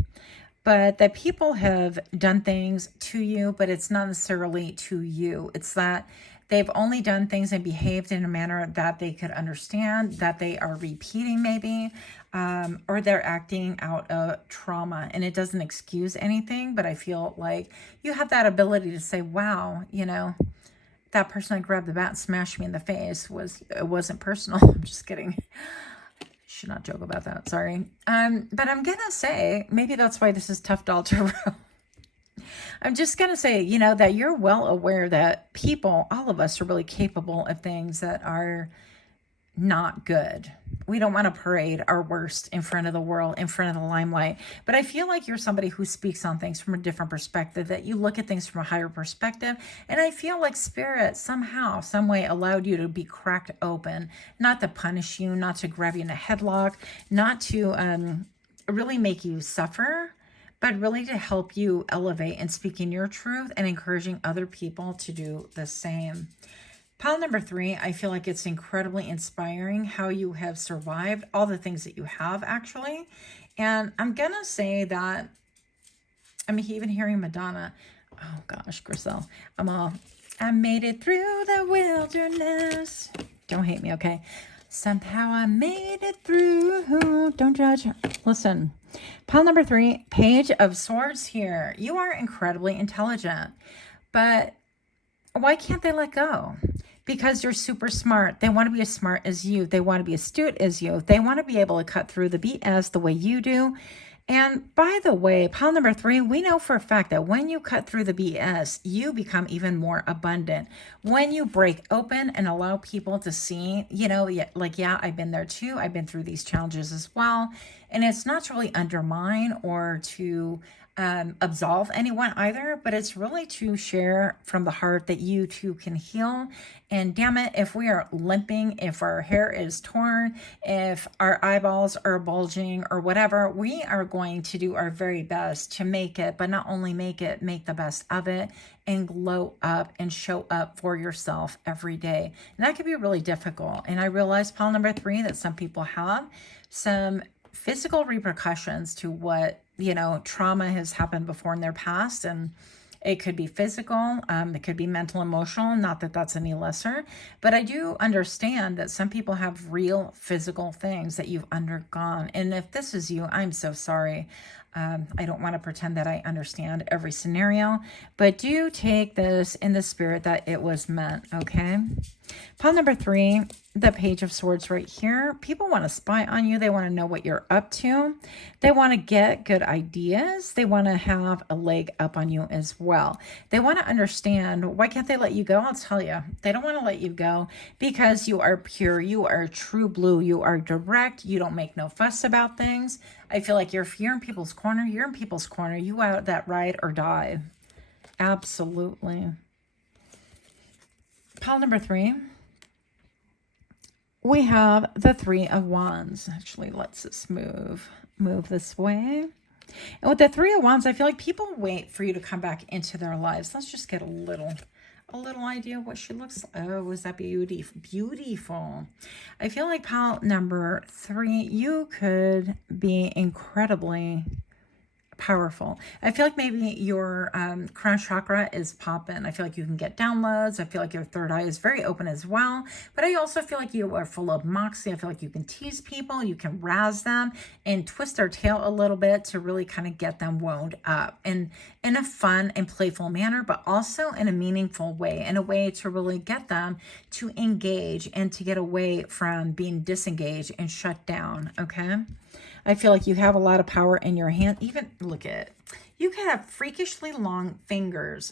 But that people have done things to you, but it's not necessarily to you. It's that they've only done things and behaved in a manner that they could understand, that they are repeating maybe, or they're acting out of trauma. And it doesn't excuse anything, but I feel like you have that ability to say, wow, that person that grabbed the bat and smashed me in the face it wasn't personal. I'm just kidding. Should not joke about that. Sorry. But I'm going to say, maybe that's why this is Tough Doll Tarot. I'm just going to say, that you're well aware that people, all of us, are really capable of things that are not good. We don't want to parade our worst in front of the world, in front of the limelight. But I feel like you're somebody who speaks on things from a different perspective, that you look at things from a higher perspective. And I feel like Spirit somehow, some way allowed you to be cracked open, not to punish you, not to grab you in a headlock, not to really make you suffer, but really to help you elevate and speak in your truth and encouraging other people to do the same. Pile number 3, I feel like it's incredibly inspiring how you have survived all the things that you have, actually. And I'm going to say that, I'm even hearing Madonna. Oh gosh, Griselle. I made it through the wilderness. Don't hate me, okay? Somehow I made it through. Don't judge. Listen, pile number 3, Page of Swords here. You are incredibly intelligent, but why can't they let go? Because you're super smart. They want to be as smart as you. They want to be astute as you. They want to be able to cut through the BS the way you do. And by the way, pile number 3, we know for a fact that when you cut through the BS, you become even more abundant. When you break open and allow people to see, yeah, I've been there too. I've been through these challenges as well. And it's not to really undermine or to absolve anyone either, but it's really to share from the heart that you too can heal. And damn it, if we are limping, if our hair is torn, if our eyeballs are bulging or whatever, we are going to do our very best to make it, but not only make it, make the best of it and glow up and show up for yourself every day. And that can be really difficult. And I realize, pile number 3, that some people have some physical repercussions to what, trauma has happened before in their past. And it could be physical, it could be mental, emotional, not that that's any lesser, but I do understand that some people have real physical things that you've undergone. And if this is you, I'm so sorry. I don't want to pretend that I understand every scenario, but do take this in the spirit that it was meant, okay? Pile number 3, the Page of Swords right here. People want to spy on you. They want to know what you're up to. They want to get good ideas. They want to have a leg up on you as well. They want to understand, why can't they let you go? I'll tell you. They don't want to let you go because you are pure. You are true blue. You are direct. You don't make no fuss about things. I feel like if you're in people's corner, you're in people's corner. You out that ride or die. Absolutely. Pile number 3. We have the 3 of Wands. Actually, let's just move this way. And with the 3 of Wands, I feel like people wait for you to come back into their lives. Let's just get a little idea of what she looks like. Oh, is that beautiful? Beautiful. I feel like pile number 3, you could be incredibly powerful. I feel like maybe your crown chakra is popping. I feel like you can get downloads. I feel like your third eye is very open as well. But I also feel like you are full of moxie. I feel like you can tease people. You can razz them and twist their tail a little bit to really kind of get them wound up. And in a fun and playful manner, but also in a meaningful way, in a way to really get them to engage and to get away from being disengaged and shut down, okay? I feel like you have a lot of power in your hand. Even, look at it. You can have freakishly long fingers.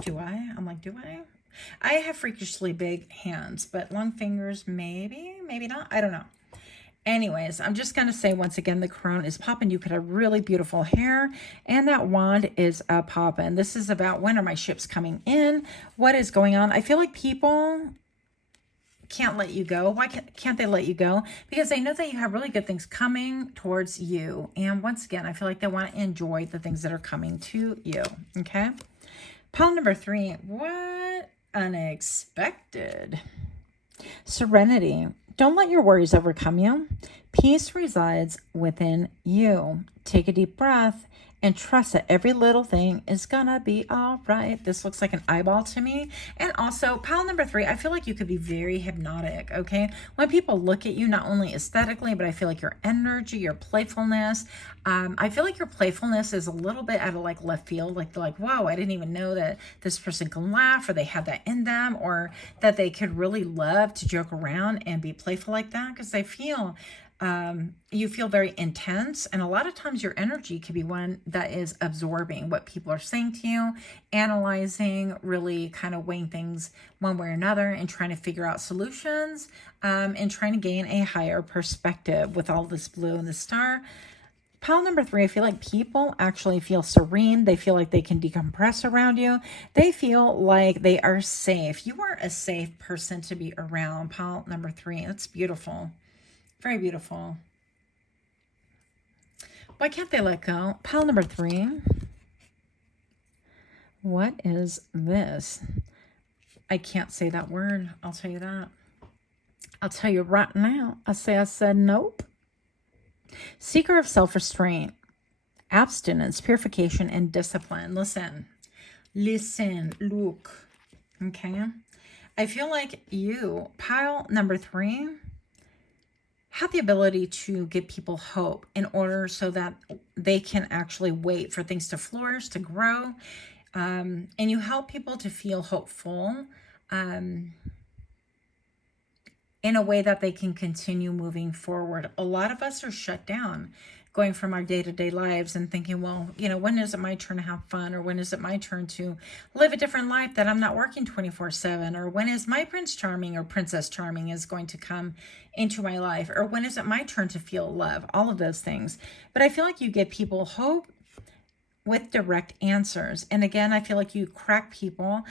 Do I? I'm like, do I? I have freakishly big hands, but long fingers, maybe, maybe not. I don't know. Anyways, I'm just going to say once again, the crown is popping. You could have really beautiful hair, and that wand is a popping. This is about, when are my ships coming in? What is going on? I feel like people can't let you go. Why can't they let you go? Because they know that you have really good things coming towards you. And once again, I feel like they want to enjoy the things that are coming to you. Okay. Pile number 3. What unexpected? Serenity. Don't let your worries overcome you. Peace resides within you. Take a deep breath and trust that every little thing is gonna be all right. This looks like an eyeball to me. And also, pile number 3, I feel like you could be very hypnotic, okay? When people look at you, not only aesthetically, but I feel like your energy, your playfulness, I feel like your playfulness is a little bit out of like left field. Like, they're like, whoa, I didn't even know that this person can laugh, or they have that in them, or that they could really love to joke around and be playful like that. Because I feel you feel very intense, and a lot of times your energy could be one that is absorbing what people are saying to you, analyzing, really kind of weighing things one way or another, and trying to figure out solutions, and trying to gain a higher perspective with all this blue and the star. Pile number 3, I feel like people actually feel serene. They feel like they can decompress around you. They feel like they are safe. You are a safe person to be around. Pile number 3, that's beautiful. Very beautiful. Why can't they let go? Pile number 3. What is this? I can't say that word. I'll tell you that. I'll tell you right now. I said nope. Seeker of self-restraint, abstinence, purification, and discipline. Listen, look. Okay. I feel like you, pile number 3, have the ability to give people hope in order so that they can actually wait for things to flourish, to grow. And you help people to feel hopeful in a way that they can continue moving forward. A lot of us are shut down going from our day-to-day lives and thinking, well, you know, when is it my turn to have fun? Or when is it my turn to live a different life that I'm not working 24/7? Or when is my Prince Charming or Princess Charming is going to come into my life? Or when is it my turn to feel love? All of those things. But I feel like you give people hope with direct answers. And again, I feel like you crack people.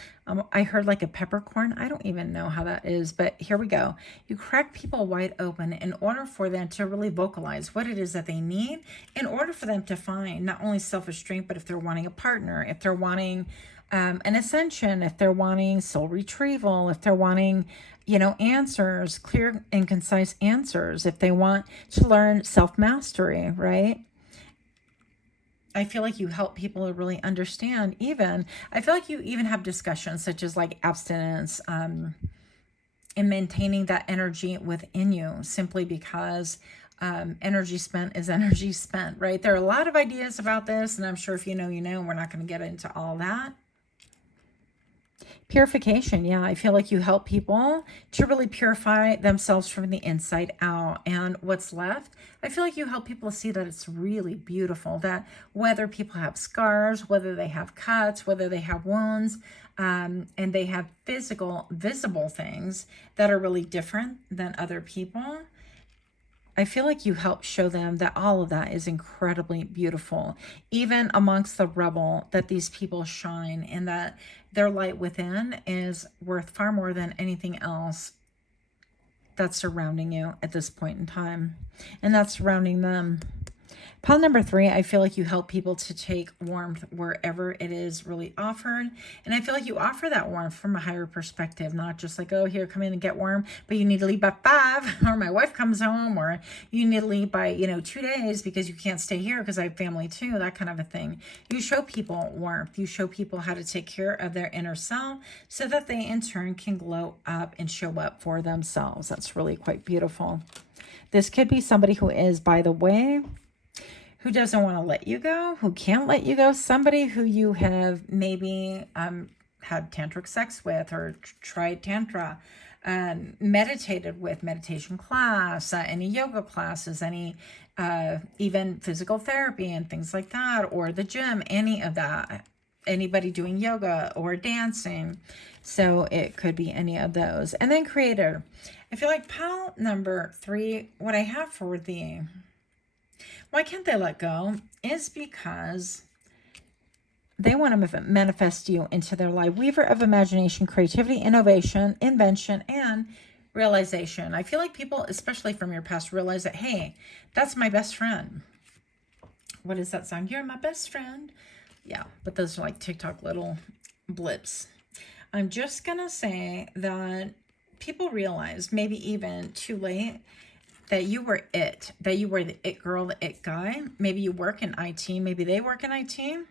I heard like a peppercorn. I don't even know how that is, but here we go. You crack people wide open in order for them to really vocalize what it is that they need, in order for them to find not only self-restraint, but if they're wanting a partner, if they're wanting an ascension, if they're wanting soul retrieval, if they're wanting, you know, answers, clear and concise answers, if they want to learn self-mastery, right? I feel like you help people to really understand. Even I feel like you even have discussions such as like abstinence, and maintaining that energy within you, simply because energy spent is energy spent, right? There are a lot of ideas about this, and I'm sure if you know, you know. We're not going to get into all that. Purification. Yeah, I feel like you help people to really purify themselves from the inside out. And what's left, I feel like you help people see that it's really beautiful, that whether people have scars, whether they have cuts, whether they have wounds, and they have physical, visible things that are really different than other people, I feel like you help show them that all of that is incredibly beautiful, even amongst the rubble, that these people shine, and that their light within is worth far more than anything else that's surrounding you at this point in time, and that's surrounding them. Pile number 3, I feel like you help people to take warmth wherever it is really offered. And I feel like you offer that warmth from a higher perspective, not just like, oh, here, come in and get warm, but you need to leave by 5, or my wife comes home, or you need to leave by, you know, 2 days because you can't stay here because I have family too, that kind of a thing. You show people warmth. You show people how to take care of their inner self so that they in turn can glow up and show up for themselves. That's really quite beautiful. This could be somebody who is, by the way, who doesn't want to let you go, who can't let you go, somebody who you have maybe had tantric sex with, or tried tantra, meditated with, meditation class, any yoga classes, any even physical therapy and things like that, or the gym, any of that, anybody doing yoga or dancing. So it could be any of those. And then creator. I feel like pile number 3, what I have for the why can't they let go is because they want to manifest you into their life. Weaver of imagination, creativity, innovation, invention, and realization. I feel like people, especially from your past, realize that, hey, that's my best friend. What is that song? You're my best friend. Yeah, but those are like TikTok little blips. I'm just going to say that people realized, maybe even too late, that you were it, that you were the it girl, the it guy. Maybe you work in IT, maybe they work in IT,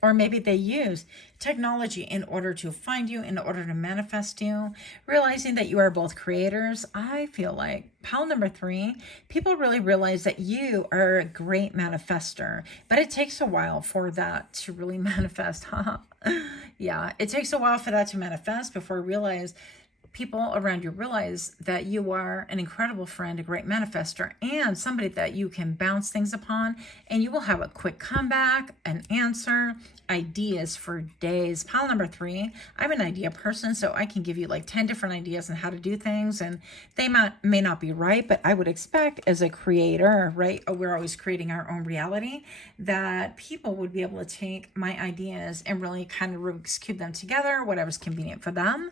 or maybe they use technology in order to find you, in order to manifest you, realizing that you are both creators. I feel like pile number 3, people really realize that you are a great manifester, but it takes a while for that to really manifest. Yeah, it takes a while for that to manifest before people around you realize that you are an incredible friend, a great manifester, and somebody that you can bounce things upon, and you will have a quick comeback, an answer, ideas for days. Pile number 3, I'm an idea person, so I can give you like 10 different ideas on how to do things, and they may not be right, but I would expect as a creator, right, we're always creating our own reality, that people would be able to take my ideas and really kind of Rubik's Cube them together, whatever's convenient for them.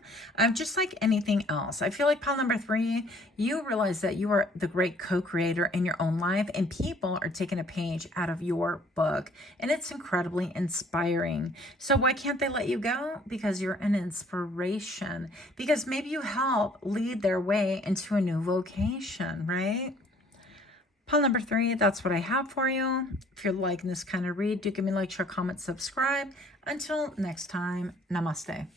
Just like anything else, I feel like pile number 3, you realize that you are the great co-creator in your own life, and people are taking a page out of your book, and it's incredibly inspiring. So why can't they let you go? Because you're an inspiration, because maybe you help lead their way into a new vocation, right? Pile number 3, that's what I have for you. If you're liking this kind of read, do give me a like, share, comment, subscribe. Until next time, namaste.